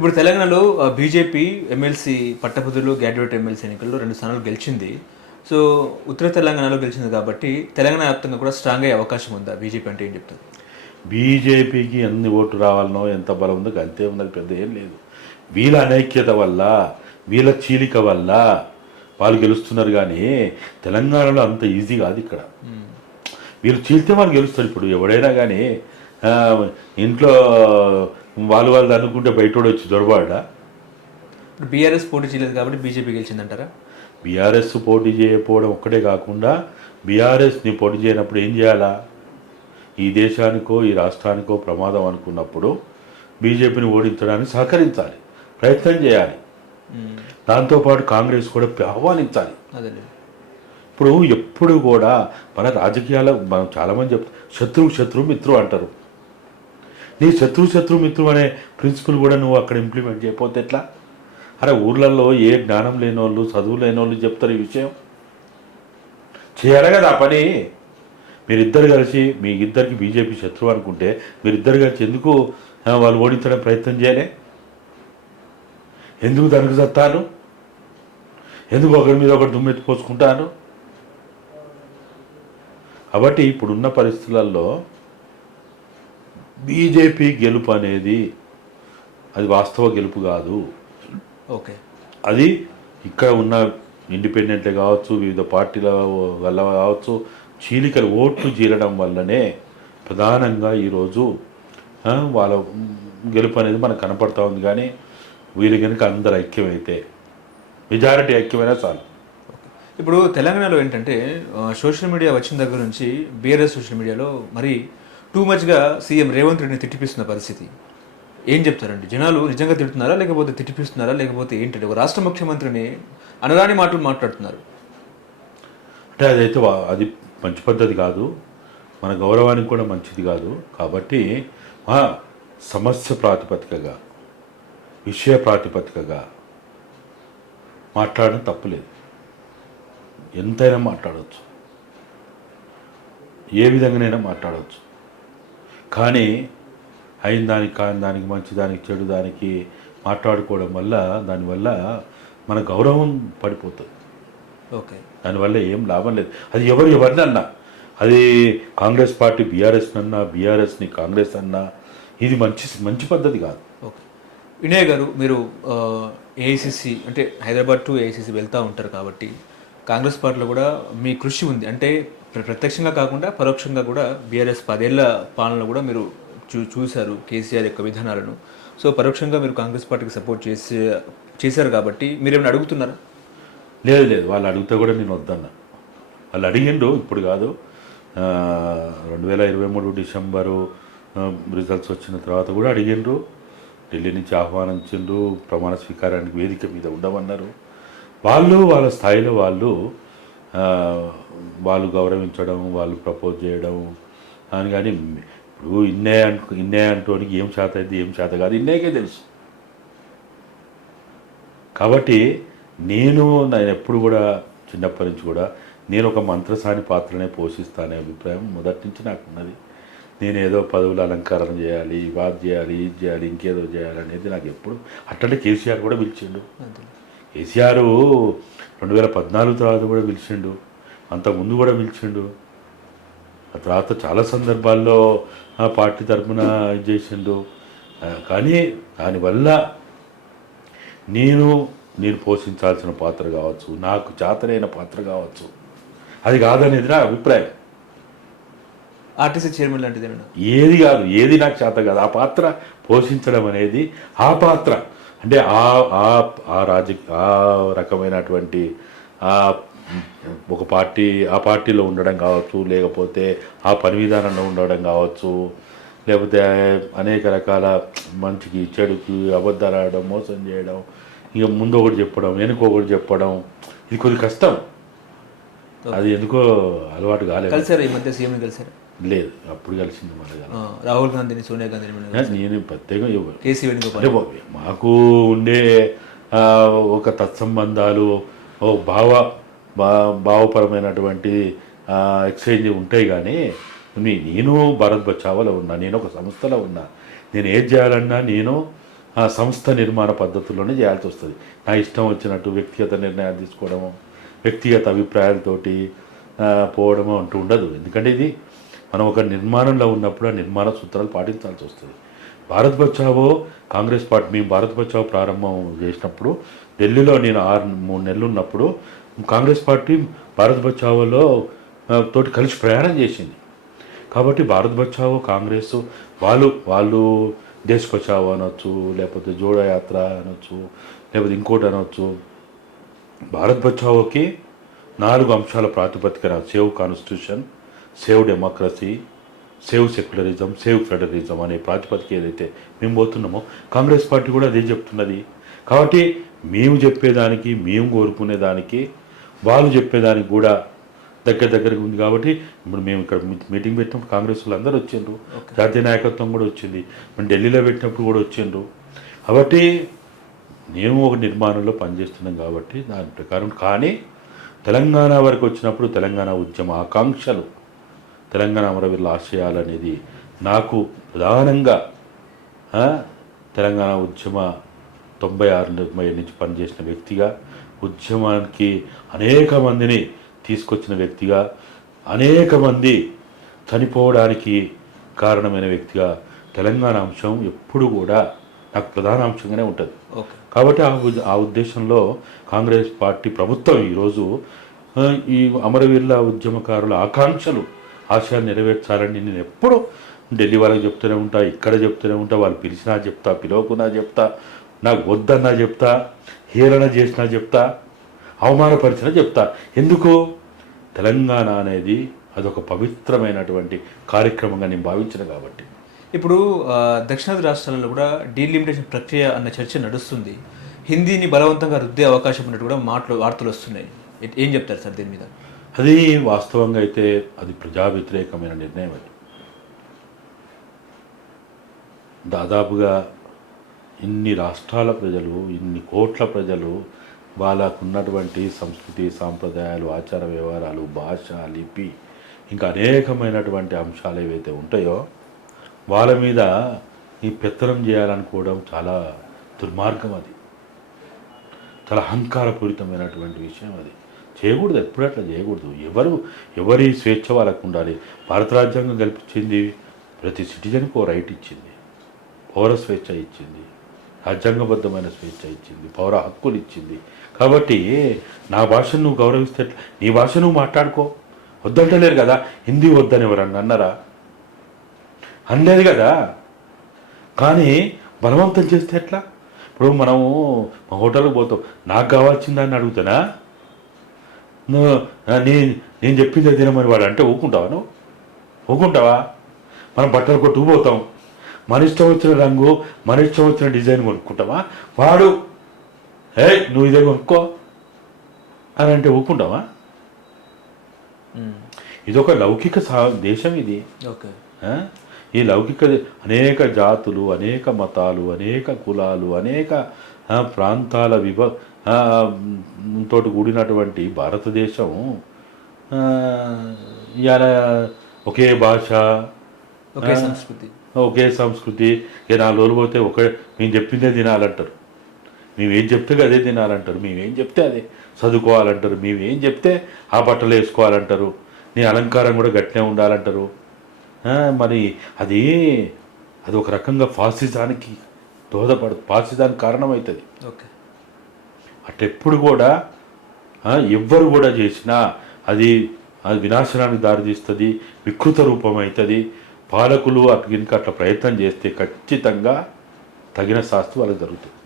ఇప్పుడు తెలంగాణలో BJP MLC పట్టభద్రులు గ్రాడ్యుయేట్ ఎమ్మెల్సీ ఎన్నికల్లో రెండు స్థానాలు గెలిచింది. సో ఉత్తర తెలంగాణలో గెలిచింది కాబట్టి తెలంగాణ వ్యాప్తంగా కూడా స్ట్రాంగ్ అయ్యే అవకాశం ఉందా? బీజేపీ అంటే ఏం చెప్తారు? బీజేపీకి ఎన్ని ఓట్లు రావాలనో ఎంత బలం ఉందో అంతే ఉన్నది పెద్ద ఏం లేదు. వీళ్ళ అనైక్యత వల్ల వీళ్ళ చీలిక వల్ల వాళ్ళు గెలుస్తున్నారు కానీ తెలంగాణలో అంత ఈజీ కాదు ఇక్కడ. వీళ్ళు చీలితే వాళ్ళు గెలుస్తారు ఇప్పుడు ఎవడైనా కానీ ఇంట్లో వాళ్ళు వాళ్ళు అనుకుంటే బయటోడు వచ్చి దొరబాడా బీఆర్ఎస్ పోటీ చేయలేదు కాబట్టి బీజేపీ గెలిచిందంటారా? బీఆర్ఎస్ పోటీ చేయకపోవడం ఒక్కటే కాకుండా బీఆర్ఎస్ని పోటీ చేయనప్పుడు ఏం చేయాలా? ఈ దేశానికో ఈ రాష్ట్రానికో ప్రమాదం అనుకున్నప్పుడు బీజేపీని ఓడించడానికి సహకరించాలి ప్రయత్నం చేయాలి. దాంతోపాటు కాంగ్రెస్ కూడా ఆహ్వానించాలి. ఇప్పుడు ఎప్పుడు కూడా మన రాజకీయాల్లో మనం చాలామంది చెప్తాం శత్రువు శత్రువు మిత్రువు అంటారు. నీ శత్రువు శత్రువు మిత్రు అనే ప్రిన్సిపల్ కూడా నువ్వు అక్కడ ఇంప్లిమెంట్ చేయకపోతే ఎట్లా? అరే ఊర్లలో ఏ జ్ఞానం లేని వాళ్ళు చదువు లేని వాళ్ళు చెప్తారు ఈ విషయం. చేయాలి కదా ఆ పని. మీరిద్దరు కలిసి మీ ఇద్దరికి బీజేపీ శత్రువు అనుకుంటే మీరిద్దరు కలిసి ఎందుకు వాళ్ళు ఓడించడానికి ప్రయత్నం చేయలే? ఎందుకు దానికి సత్తాను ఎందుకు ఒకరి మీద ఒకటి దుమ్మెత్తి పోసుకుంటాను కాబట్టి ఇప్పుడున్న పరిస్థితులలో బీజేపీ గెలుపు అనేది అది వాస్తవ గెలుపు కాదు. ఓకే. అది ఇక్కడ ఉన్న ఇండిపెండెంట్లే కావచ్చు వివిధ పార్టీల వల్ల కావచ్చు చీలికలు ఓట్లు చీలడం వల్లనే ప్రధానంగా ఈరోజు వాళ్ళ గెలుపు అనేది మనకు కనపడతా ఉంది కానీ వీళ్ళు కనుక అందరు ఐక్యమైతే మెజారిటీ ఐక్యమైనా చాలు. ఇప్పుడు తెలంగాణలో ఏంటంటే సోషల్ మీడియా వచ్చిన దగ్గర నుంచి బీఆర్ఎస్ సోషల్ మీడియాలో మరి టూ మచ్గా సీఎం రేవంత్ రెడ్డిని తిట్టిపిస్తున్న పరిస్థితి. ఏం చెప్తారండి? జనాలు నిజంగా తిడుతున్నారా? లేకపోతే తిట్టిపిస్తున్నారా? లేకపోతే ఏంటంటే ఒక రాష్ట్ర ముఖ్యమంత్రిని అనరాని మాటలు మాట్లాడుతున్నారు. అంటే అదైతే అది మంచి పద్ధతి కాదు. మన గౌరవానికి కూడా మంచిది కాదు. కాబట్టి మా సమస్య ప్రాతిపదికగా విషయ ప్రాతిపదికగా మాట్లాడడం తప్పులేదు. ఎంతైనా మాట్లాడవచ్చు. ఏ విధంగానైనా మాట్లాడవచ్చు. కానీ అయిన దానికి కాని దానికి మంచి దానికి చెడు దానికి మాట్లాడుకోవడం వల్ల దానివల్ల మన గౌరవం పడిపోతుంది. ఓకే. దానివల్ల ఏం లాభం లేదు. అది ఎవరు ఎవరిని అన్నా అది కాంగ్రెస్ పార్టీ బీఆర్ఎస్ అన్నా బీఆర్ఎస్ని కాంగ్రెస్ అన్నా ఇది మంచి మంచి పద్ధతి కాదు. ఓకే. వినయ్ గారు మీరు ఏఐసిసి అంటే హైదరాబాద్ టు ఏఐసిసి వెళ్తూ ఉంటారు కాబట్టి కాంగ్రెస్ పార్టీలో కూడా మీ కృషి ఉంది. అంటే ప్రత్యక్షంగా కాకుండా పరోక్షంగా కూడా బీఆర్ఎస్ పదేళ్ళ పాలనలో కూడా మీరు చూ చూశారు కేసీఆర్ యొక్క విధానాలను. సో పరోక్షంగా మీరు కాంగ్రెస్ పార్టీకి సపోర్ట్ చేసే చేశారు కాబట్టి మీరేమైనా అడుగుతున్నారా? లేదు లేదు. వాళ్ళు అడిగితే కూడా నేను వద్దన్నా. వాళ్ళు అడిగిండు ఇప్పుడు కాదు. రెండు వేల ఇరవై మూడు డిసెంబరు రిజల్ట్స్ వచ్చిన తర్వాత కూడా అడిగిండ్రు ఢిల్లీ నుంచి ఆహ్వానించిండ్రు ప్రమాణ స్వీకారానికి వేదిక మీద ఉండమన్నారు. వాళ్ళు వాళ్ళ స్థాయిలో వాళ్ళు వాళ్ళు గౌరవించడం వాళ్ళు ప్రపోజ్ చేయడం. అని కానీ ఇప్పుడు ఇన్నే అంటు ఇన్నే అంటోనికి ఏం చేత అయింది ఏం చేత కాదు. ఇన్నేకే తెలుసు. కాబట్టి నేను నేను ఎప్పుడు కూడా చిన్నప్పటి నుంచి కూడా నేను ఒక మంత్రసాని పాత్రనే పోషిస్తానే అభిప్రాయం మొదటి నుంచి నాకు ఉన్నది. నేను ఏదో పదవులు అలంకరణ చేయాలి వాద్ చేయాలి ఇది చేయాలి ఇంకేదో చేయాలి అనేది నాకు ఎప్పుడు అట్లనే కేసీఆర్ కూడా పిలిచిండు. కేసీఆర్ రెండు వేల పద్నాలుగు తర్వాత కూడా పిలిచిండు. అంతకుముందు కూడా పిలిచిండు. ఆ తర్వాత చాలా సందర్భాల్లో ఆ పార్టీ తరఫున చేసిండు. కానీ దానివల్ల నేను నేను పోషించాల్సిన పాత్ర కావచ్చు నాకు చేతనైన పాత్ర కావచ్చు అది కాదనేది నా అభిప్రాయం. ఆర్టీసీ చైర్మన్ లాంటిది ఏది కాదు ఏది నాకు చేత కాదు. ఆ పాత్ర పోషించడం అనేది ఆ పాత్ర. అంటే ఆ ఆ ఆ రాజ ఆ రకమైనటువంటి ఆ ఒక పార్టీ ఆ పార్టీలో ఉండడం కావచ్చు లేకపోతే ఆ పని విధానంలో ఉండడం కావచ్చు లేకపోతే అనేక రకాల మంచికి చెడుకి అబద్ధాలు ఆడడం మోసం చేయడం ఇక ముందు ఒకటి చెప్పడం వెనుక ఒకటి చెప్పడం ఇది కొద్ది కష్టం. అది ఎందుకో అలవాటు కాలేదు. కలిసారా ఈ మధ్య సీఎంని కలిసారా? లేదు అప్పుడు కలిసింది మన రాహుల్ గాంధీని సోనియా గాంధీని నేను ప్రత్యేకంగా మాకు ఉండే ఒక తత్సంబంధాలు ఓ భావ భా- భావపరమైనటువంటి ఎక్స్చేంజ్ ఉంటాయి కానీ మీ నేను భారత్ బచావలో ఉన్నా నేను ఒక సంస్థలో ఉన్నా నేను ఏది చేయాలన్నా నేను ఆ సంస్థ నిర్మాణ పద్ధతుల్లోనే చేయాల్సి వస్తుంది. నా ఇష్టం వచ్చినట్టు వ్యక్తిగత నిర్ణయాలు తీసుకోవడము వ్యక్తిగత అభిప్రాయాలతోటి పోవడము అంటూ ఉండదు. ఎందుకంటే ఇది మనం ఒక నిర్మాణంలో ఉన్నప్పుడు ఆ నిర్మాణ సూత్రాలు పాటించాల్సి వస్తుంది. భారత్ బచావో కాంగ్రెస్ పార్టీ మేము భారత్ బచావో ప్రారంభం చేసినప్పుడు ఢిల్లీలో నేను ఆరు మూడు నెలలు ఉన్నప్పుడు కాంగ్రెస్ పార్టీ భారత్ బచావోలో తోటి కలిసి ప్రయాణం చేసింది. కాబట్టి భారత్ బచావో కాంగ్రెస్ వాళ్ళు వాళ్ళు దేశ్ బచావో అనొచ్చు లేకపోతే జోడో యాత్ర అనొచ్చు లేకపోతే ఇంకోటి అనొచ్చు. భారత్ బచావోకి నాలుగు అంశాల ప్రాతిపదికన save constitution save democracy save secularism save federalism అనే ప్రాతిపదిక ఏదైతే మేము పోతున్నామో కాంగ్రెస్ పార్టీ కూడా అదే చెప్తున్నది. కాబట్టి మేము చెప్పేదానికి మేము కోరుకునేదానికి వాళ్ళు చెప్పేదానికి కూడా దగ్గర దగ్గరగా ఉంది కాబట్టి ఇప్పుడు మేము ఇక్కడ మీటింగ్ పెట్టినప్పుడు కాంగ్రెస్ వాళ్ళు అందరూ వచ్చిండ్రు. జాతీయ నాయకత్వం కూడా వచ్చింది. మేము ఢిల్లీలో పెట్టినప్పుడు కూడా వచ్చిండ్రు. కాబట్టి మేము ఒక నిర్మాణంలో పనిచేస్తున్నాం కాబట్టి దాని ప్రకారం కానీ తెలంగాణ వరకు వచ్చినప్పుడు తెలంగాణ ఉద్యమ ఆకాంక్షలు తెలంగాణ అమరవీరుల ఆశయాలు అనేది నాకు ప్రధానంగా తెలంగాణ ఉద్యమ తొంభై ఆరు తొంభై నుంచి పనిచేసిన వ్యక్తిగా ఉద్యమానికి అనేక మందిని తీసుకొచ్చిన వ్యక్తిగా అనేక మంది చనిపోవడానికి కారణమైన వ్యక్తిగా తెలంగాణ అంశం ఎప్పుడు కూడా నాకు ప్రధాన అంశంగానే ఉంటుంది. ఓకే. కాబట్టి ఆ ఆ ఉద్దేశంలో కాంగ్రెస్ పార్టీ ప్రభుత్వం ఈరోజు ఈ అమరవీరుల ఉద్యమకారుల ఆకాంక్షలు ఆశయాలు నెరవేర్చాలని నేను ఎప్పుడూ ఢిల్లీ వాళ్ళకి చెప్తూనే ఉంటా ఇక్కడ చెప్తూనే ఉంటా వాళ్ళు పిలిచినా చెప్తా పిలవకున్నా చెప్తా నాకు వద్దన్నా చెప్తా హేళన చేసినా చెప్తా అవమానపరిచినా చెప్తా. ఎందుకు? తెలంగాణ అనేది అదొక పవిత్రమైనటువంటి కార్యక్రమంగా నేను భావించిన కాబట్టి. ఇప్పుడు దక్షిణాది రాష్ట్రాలలో కూడా డీలిమిటేషన్ ప్రక్రియ అన్న చర్చ నడుస్తుంది. హిందీని బలవంతంగా రుద్దే అవకాశం ఉన్నట్టు కూడా మాటలు వార్తలు వస్తున్నాయి. ఏం చెప్తారు సార్ దీని మీద? అది వాస్తవంగా అయితే అది ప్రజా వ్యతిరేకమైన నిర్ణయం అది. దాదాపుగా ఇన్ని రాష్ట్రాల ప్రజలు ఇన్ని కోట్ల ప్రజలు వాళ్ళకున్నటువంటి సంస్కృతి సాంప్రదాయాలు ఆచార వ్యవహారాలు భాష లిపి ఇంకా అనేకమైనటువంటి అంశాలు ఏవైతే ఉంటాయో వాళ్ళ మీద ఈ పెత్తనం చేయాలనుకోవడం చాలా దుర్మార్గం అది. చాలా అహంకారపూరితమైనటువంటి విషయం అది. చేయకూడదు ఎప్పుడు అట్లా చేయకూడదు. ఎవరు ఎవరి స్వేచ్ఛ వాళ్ళకు ఉండాలి. భారత రాజ్యాంగం కల్పించింది ప్రతి సిటిజన్కి ఓ రైట్ ఇచ్చింది పౌర స్వేచ్ఛ ఇచ్చింది. రాజ్యాంగబద్ధమైన స్వేచ్ఛ ఇచ్చింది పౌర హక్కులు ఇచ్చింది. కాబట్టి నా భాషను నువ్వు గౌరవిస్తే ఎట్లా? నీ భాష నువ్వు మాట్లాడుకో. వద్దంటలేరు కదా? హిందీ వద్దని ఎవరన్నా అన్నారా? అనలేదు కదా? కానీ బలవంతం చేస్తే ఎట్లా? ఇప్పుడు మనము మా హోటల్కి పోతాం. నాకు కావాల్సిందని అడుగుతానా? నేను నేను చెప్పిందే తినమని వాడు అంటే ఊకుంటావా నువ్వు? ఊకుంటావా మనం బట్టలు కొట్టుకుపోతాం మన ఇష్టం వచ్చిన రంగు మన ఇష్టం వచ్చిన డిజైన్ కొనుక్కుంటావా? వాడు ఏ నువ్వు ఇదే కొనుక్కో అని అంటే ఊకుంటావా ఇదొక లౌకిక సా దేశం ఇది. ఓకే? ఈ లౌకిక అనేక జాతులు అనేక మతాలు అనేక కులాలు అనేక ప్రాంతాల విభ తోటి కూడినటువంటి భారతదేశం ఇవాళ ఒకే భాష ఒకే సంస్కృతి. ఒకే సంస్కృతి ఇక నాలుగు రోజులు పోతే ఒక మేము చెప్పిందే తినాలంటారు. మేమేం చెప్తే అదే తినాలంటారు మేమేం చెప్తే అదే చదువుకోవాలంటారు మేమేం చెప్తే ఆ బట్టలు వేసుకోవాలంటారు నీ అలంకారం కూడా గట్టినే ఉండాలంటారు. మరి అది అది ఒక రకంగా ఫాసిజానికి దోహదపడు ఫాసిజానికి కారణమవుతుంది. ఓకే. అటెప్పుడు కూడా ఎవ్వరు కూడా చేసినా అది అది వినాశనానికి దారితీస్తుంది వికృత రూపం అవుతుంది పాలకులు అటు కనుక అట్లా ప్రయత్నం చేస్తే ఖచ్చితంగా తగిన శాస్తి వాళ్ళకి జరుగుతుంది.